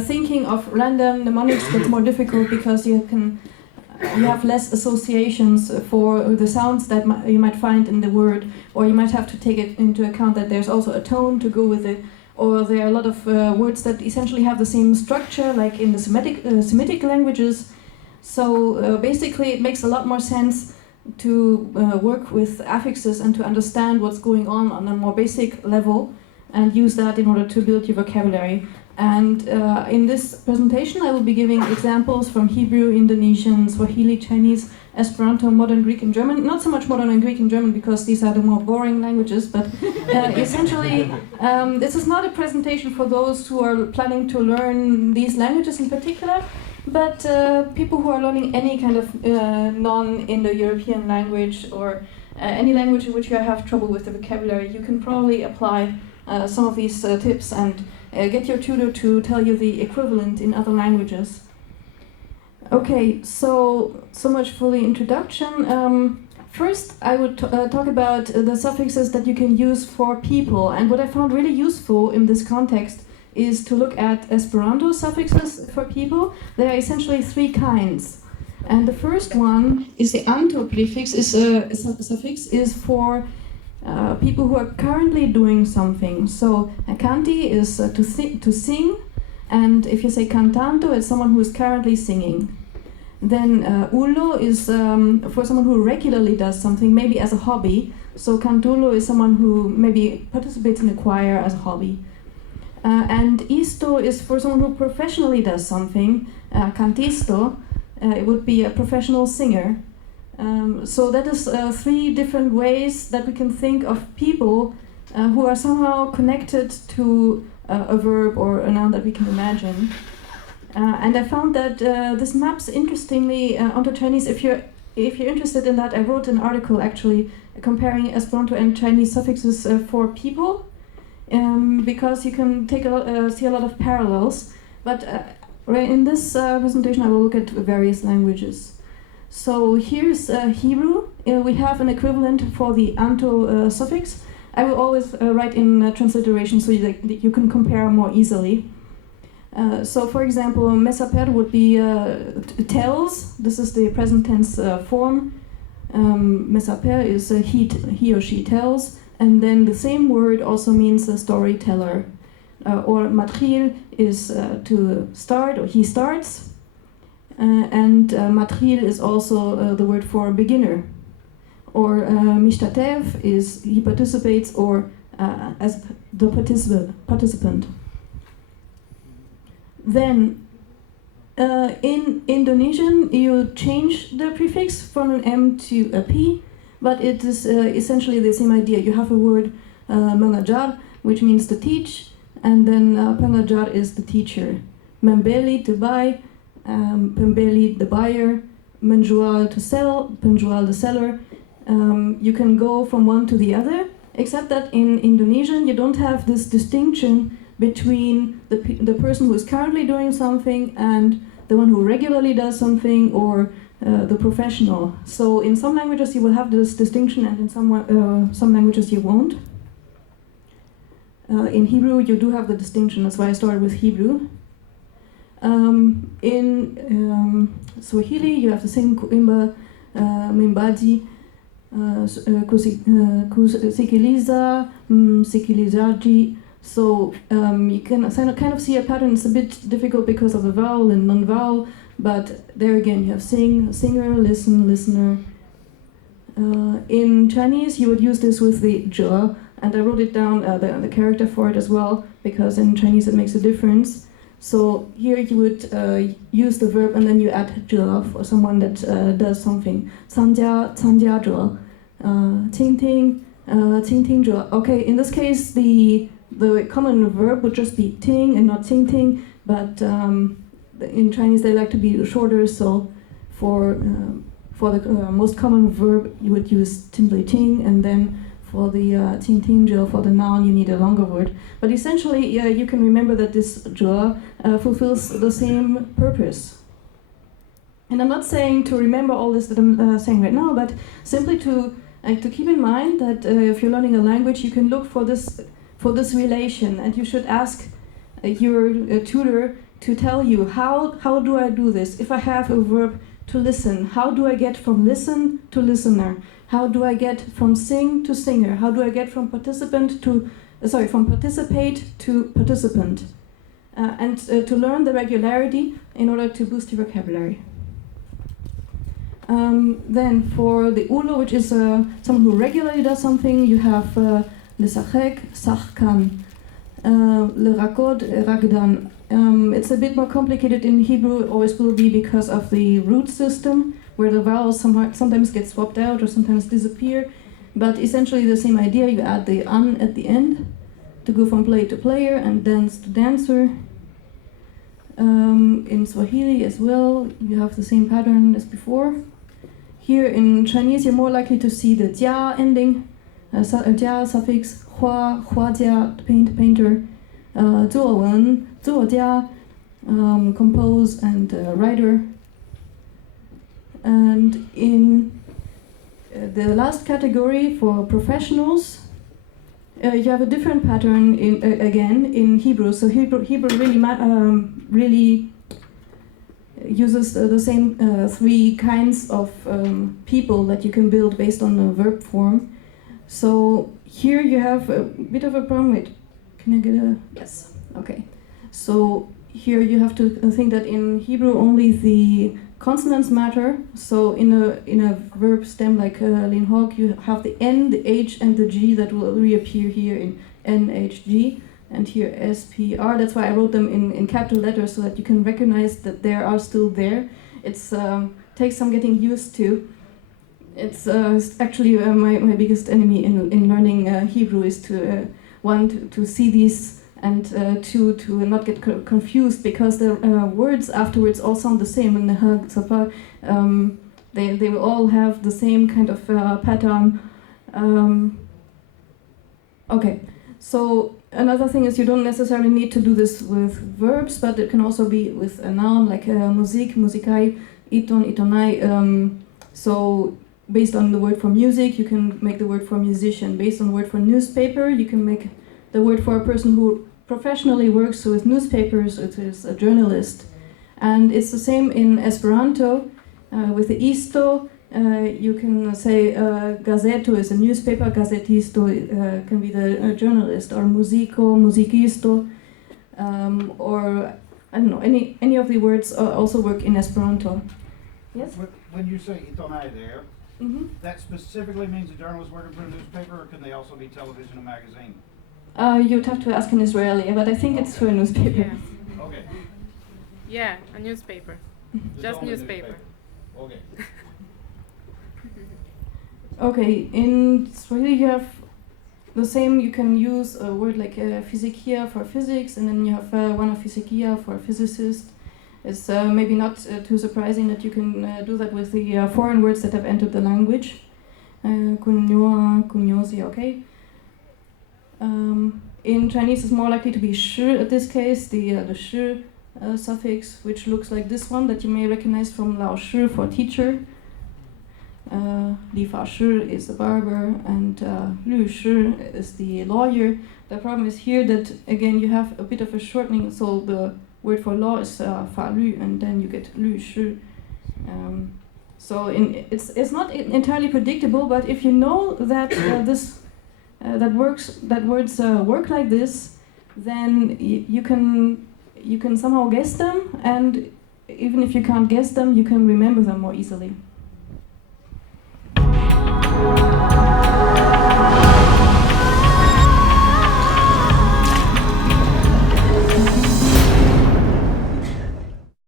thinking of random mnemonics gets more difficult because you have less associations for the sounds that you might find in the word, or you might have to take it into account that there's also a tone to go with it, or there are a lot of words that essentially have the same structure, like in the Semitic languages. So basically it makes a lot more sense to work with affixes and to understand what's going on a more basic level and use that in order to build your vocabulary. And in this presentation I will be giving examples from Hebrew, Indonesian, Swahili, Chinese, Esperanto, Modern Greek and German. Not so much Modern and Greek and German because these are the more boring languages, but essentially this is not a presentation for those who are planning to learn these languages in particular, but people who are learning any kind of non-Indo-European language or any language in which you have trouble with the vocabulary. You can probably apply some of these tips and get your tutor to tell you the equivalent in other languages. Okay, so much for the introduction. First, I would talk about the suffixes that you can use for people. And what I found really useful in this context is to look at Esperanto suffixes for people. There are essentially three kinds. And the first one is the anto prefix, suffix is for people who are currently doing something. So canti is to sing, and if you say cantando, it's someone who is currently singing. Then ullo is for someone who regularly does something, maybe as a hobby. So cantulo is someone who maybe participates in a choir as a hobby. And isto is for someone who professionally does something. Cantisto, it would be a professional singer. So that is three different ways that we can think of people who are somehow connected to a verb or a noun that we can imagine. And I found that this maps interestingly onto Chinese. If you're interested in that, I wrote an article actually comparing Esperanto and Chinese suffixes for people, because you can see a lot of parallels. But in this presentation, I will look at various languages. So here's Hebrew. We have an equivalent for the anto suffix. I will always write in transliteration so that you can compare more easily. So for example, mesaper would be tells. This is the present tense form. Mesaper is he or she tells. And then the same word also means a storyteller. Or matril is to start, or he starts. And matril is also the word for beginner. Or mishtatev is he participates, or as the participant. Then in Indonesian you change the prefix from an M to a P, but it is essentially the same idea. You have a word mengajar, which means to teach, and then pengajar is the teacher. Membeli to buy, pembeli the buyer, menjual to sell, penjual the seller. You can go from one to the other, except that in Indonesian you don't have this distinction between the person who is currently doing something and the one who regularly does something, or the professional. So in some languages you will have this distinction, and in some languages you won't. In Hebrew you do have the distinction, that's why I started with Hebrew. In Swahili you have the same kuimba, mwimbaji, sikiliza, sikilizaji. So you can kind of see a pattern. It's a bit difficult because of the vowel and non-vowel, but there again you have sing, singer, listen, listener. In Chinese you would use this with the zhe, and I wrote it down, the character for it as well, because in Chinese it makes a difference. So here you would use the verb and then you add zhe for someone that does something. 参加者, 倾听者. Okay, in this case the common verb would just be ting and not 倾听, but in Chinese they like to be shorter, so for the most common verb you would use simply ting, and then for the 倾听者, for the noun, you need a longer word. But essentially, you can remember that this 者 fulfills the same purpose. And I'm not saying to remember all this that I'm saying right now, but simply to keep in mind that if you're learning a language, you can look for this relation, and you should ask your tutor to tell you how do I do this. If I have a verb to listen, how do I get from listen to listener? How do I get from sing to singer? How do I get from participate to participant? And to learn the regularity in order to boost your vocabulary. Then for the ulo, which is someone who regularly does something, you have lesachek, sachkan, le rakod, ragdan. It's a bit more complicated in Hebrew, it always will be because of the root system, where the vowels sometimes get swapped out or sometimes disappear. But essentially the same idea, you add the an at the end to go from player to player and dance to dancer. In Swahili as well, you have the same pattern as before. Here in Chinese, you're more likely to see the jia ending, jia suffix, hua, huajia, painter, 作文, 作家, compose and writer. And in the last category for professionals, you have a different pattern again in Hebrew. So Hebrew really uses the same three kinds of people that you can build based on the verb form. So here you have a bit of a problem. Wait, can I get a yes? Okay. So here you have to think that in Hebrew only the consonants matter. So in a verb stem like linhok, you have the N, the H, and the G that will reappear here in NHG, and here SPR. That's why I wrote them in capital letters so that you can recognize that they are still there. It's takes some getting used to. It's actually my biggest enemy in learning Hebrew is to one to see these and to not get confused, because the words afterwards all sound the same in the hag sapa. They will all have the same kind of pattern. Okay, so another thing is you don't necessarily need to do this with verbs, but it can also be with a noun like musik, musikai, iton, itonai. So based on the word for music, you can make the word for musician. Based on the word for newspaper, you can make the word for a person who professionally works with newspapers. It is a journalist. And it's the same in Esperanto. With the isto, you can say gazeto is a newspaper, gazetisto can be the journalist, or musico, musicisto, or I don't know, any of the words also work in Esperanto. Yes? When you say itonai there, that specifically means a journalist working for a newspaper, or can they also be television and magazine? You'd have to ask an Israeli, but I think it's for a newspaper. Yeah. Okay. Yeah, a newspaper. Just newspaper. Okay. Okay, in Swahili you have the same. You can use a word like physikia for physics, and then you have one of physikia for physicist. It's maybe not too surprising that you can do that with the foreign words that have entered the language. Kunyoa, kunyosi, okay. In Chinese, it's more likely to be shi at this case, the shi suffix, which looks like this one that you may recognize from lao shi for teacher. Li fa shi is the barber, and lu shi is the lawyer. The problem is here that again you have a bit of a shortening, so the word for law is fa lu, and then you get lu shi. So it's not entirely predictable, but if you know that that words work like this, then you can somehow guess them, and even if you can't guess them, you can remember them more easily.